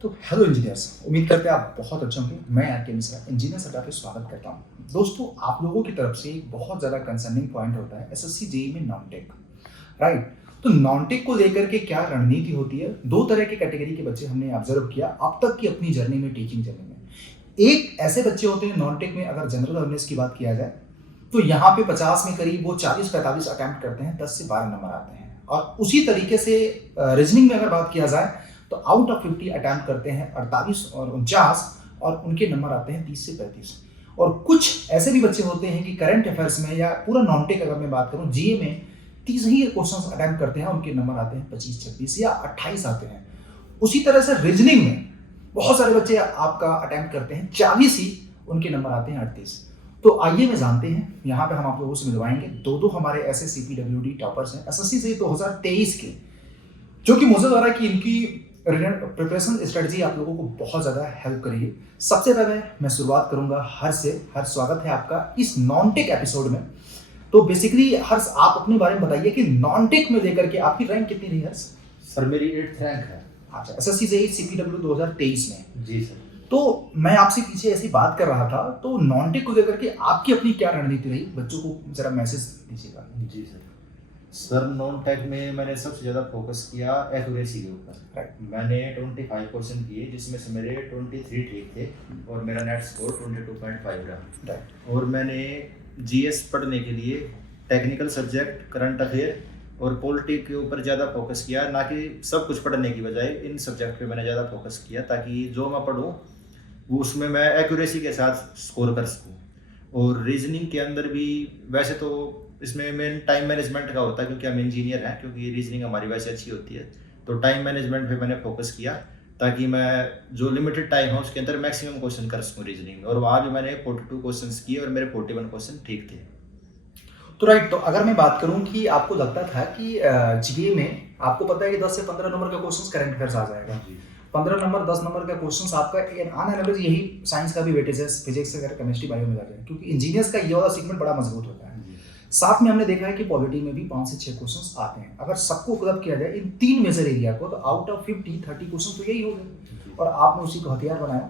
तो hello engineers, उम्मीद करते हैं आप बहुत अच्छे होंगे। मैं आर के मिश्रा इंजीनियर्स अड्डा पे स्वागत करता हूँ। दोस्तों, आप लोगों की तरफ से एक बहुत ज़्यादा कंसर्निंग पॉइंट होता है एसएससी जेईई में नॉन टेक, राइट? तो नॉन टेक को लेकर के क्या रणनीति होती है? दो तरह के कैटेगरी के बच्चे हमने ऑब्जर्व किया अब तक की अपनी जर्नी में, टीचिंग जर्नी में। एक ऐसे बच्चे होते हैं नॉन टेक में, अगर जनरल अवेयरनेस की बात किया जाए तो यहाँ पे 50 में करीब वो 40-45 अटेम्प्ट करते हैं, 10 से 12 नंबर आते हैं। और उसी तरीके से रीजनिंग में अगर बात किया जाए तो आउट ऑफ 50 अटेम्प्ट करते हैं 48 और 49, और उनके नंबर आते हैं 30 से 35। और कुछ ऐसे भी बच्चे होते हैं कि करंट अफेयर्स में या पूरा नॉन टेक अगर मैं बात करूं, जीए में 30 ही क्वेश्चंस अटेम्प्ट करते हैं, उनके नंबर आते हैं 25-26 या 28 आते हैं। उसी तरह से रीजनिंग में बहुत सारे बच्चे आपका अटेम्प्ट करते हैं 40 ही, उनके नंबर आते हैं 38। तो आइए मैं जानते हैं, यहाँ पे हम आप लोगों से मिलवाएंगे दो हमारे ऐसे सीपीडब्ल्यूडी टॉपर्स हैं एसएससी से 2023 के, जो कि मुझे लग रहा है कि इनकी प्रिपरेशन स्ट्रेटजी आप लोगों को बहुत ज़्यादा हेल्प करेगी। सबसे पहले मैं शुरुआत करूंगा हर्ष से। हर्ष, स्वागत है आपका इस नॉन टेक एपिसोड में। तो बेसिकली हर्ष, आप अपने बारे में बताइए कि नॉन टेक में लेकर के आपकी रैंक कितनी रही हर्ष? सर मेरी 8th रैंक है। अच्छा, एसएससी से सीपीडब्ल्यू 2023 में। जी सर। तो मैं आपसे पीछे ऐसी बात कर रहा था, तो नॉन टेक को लेकर के आपकी अपनी क्या रणनीति रही? बच्चों को जरा मैसेज दीजिएगा। जी सर। सर नॉन टेक में मैंने सबसे ज़्यादा फोकस किया एक्यूरेसी के ऊपर। राइट। मैंने 25 क्वेश्चन किए, जिसमें से मेरे 23 ठीक थे और मेरा नेट स्कोर 22.5 रहा। राइट। और मैंने जीएस पढ़ने के लिए टेक्निकल सब्जेक्ट, करंट अफेयर और पॉलिटी के ऊपर ज़्यादा फोकस किया, ना कि सब कुछ पढ़ने की बजाय इन सब्जेक्ट पे मैंने ज़्यादा फोकस किया, ताकि जो मैं पढ़ूँ वो उसमें मैं एक्यूरेसी के साथ स्कोर कर सकूँ। और रीजनिंग के अंदर भी वैसे तो इसमें मेन टाइम मैनेजमेंट का होता है, क्योंकि हम इंजीनियर हैं, क्योंकि रीजनिंग हमारी वैसे अच्छी होती है, तो टाइम मैनेजमेंट पे मैंने फोकस किया, ताकि मैं जो लिमिटेड टाइम है उसके अंदर मैक्सिमम क्वेश्चन कर सकूँ रीजनिंग में। और वहाँ भी मैंने 42 क्वेश्चन किए और मेरे 41 क्वेश्चन ठीक थे। तो राइट, तो अगर मैं बात करूं कि आपको लगता था कि जीए में आपको पता है कि 10 से 15 नंबर का क्वेश्चन करंट अफेयर्स आ जाएगा, 15 नंबर 10 नंबर का क्वेश्चन आपका ऑन एवरेज, यही साइंस का भी वेटेज है, फिजिक्स अगर केमिस्ट्री बायो में जा जाए, क्योंकि इंजीनियर्स का ये वाला सेगमेंट बड़ा मजबूत होता है। साथ में हमने देखा है कि पॉलिटी में भी 5 से 6 क्वेश्चंस आते हैं। अगर सबको क्लब किया जाए इन तीन मेजर एरिया को, तो आउट ऑफ 50-30 क्वेश्चन तो यही हो गए, और आपने उसी को हथियार बनाया।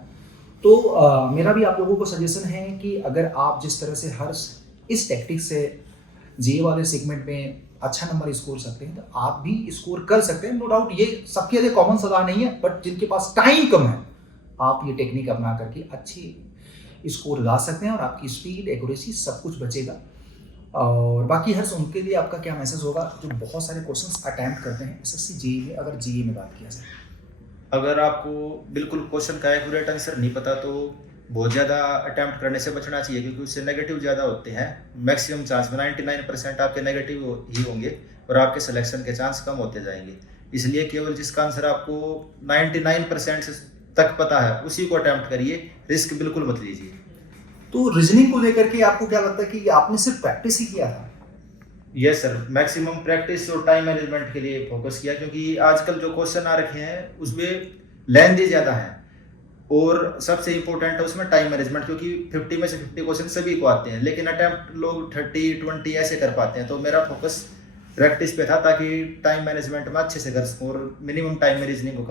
तो मेरा भी आप लोगों को सजेशन है कि अगर आप जिस तरह से हर इस टेक्टिक से जीए वाले सेगमेंट में अच्छा नंबर स्कोर सकते हैं, तो आप भी स्कोर कर सकते हैं। नो डाउट ये सबके लिए कॉमन सलाह नहीं है, बट जिनके पास टाइम कम है, आप ये टेक्निक अपना करके अच्छी स्कोर ला सकते हैं, और आपकी स्पीड, एक्यूरेसी सब कुछ बचेगा। और बाकी हर्ष, उनके लिए आपका क्या मैसेज होगा जो बहुत सारे क्वेश्चंस अटेम्प्ट करते हैं एसएससी जेईई में, अगर जेईई में बात किया जाए? अगर आपको बिल्कुल क्वेश्चन का एक्यूरेट आंसर नहीं पता तो बहुत ज़्यादा अटैम्प्ट करने से बचना चाहिए, क्योंकि उससे नेगेटिव ज़्यादा होते हैं। मैक्सिमम चांस में 99% आपके नेगेटिव ही होंगे और आपके सिलेक्शन के चांस कम होते जाएंगे। इसलिए केवल जिसका आंसर आपको 99% तक पता है उसी को अटैम्प्ट करिए, रिस्क बिल्कुल मत लीजिए। तो रीजनिंग को लेकर के आपको क्या लगता है कि आपने सिर्फ प्रैक्टिस ही किया था? यस सर, मैक्सिमम प्रैक्टिस और टाइम मैनेजमेंट के लिए फोकस किया, क्योंकि आजकल जो क्वेश्चन आ रखे हैं उसमें लेंथ ज़्यादा है, और सबसे इम्पोर्टेंट है उसमें टाइम मैनेजमेंट, क्योंकि 50 में से 50 क्वेश्चन सभी को आते हैं, लेकिन अटेम्प्ट लोग 30-20 ऐसे कर पाते हैं। तो मेरा फोकस प्रैक्टिस पे था, ताकि टाइम मैनेजमेंट में अच्छे से कर सकूँ और मिनिमम टाइम में रीजनिंग को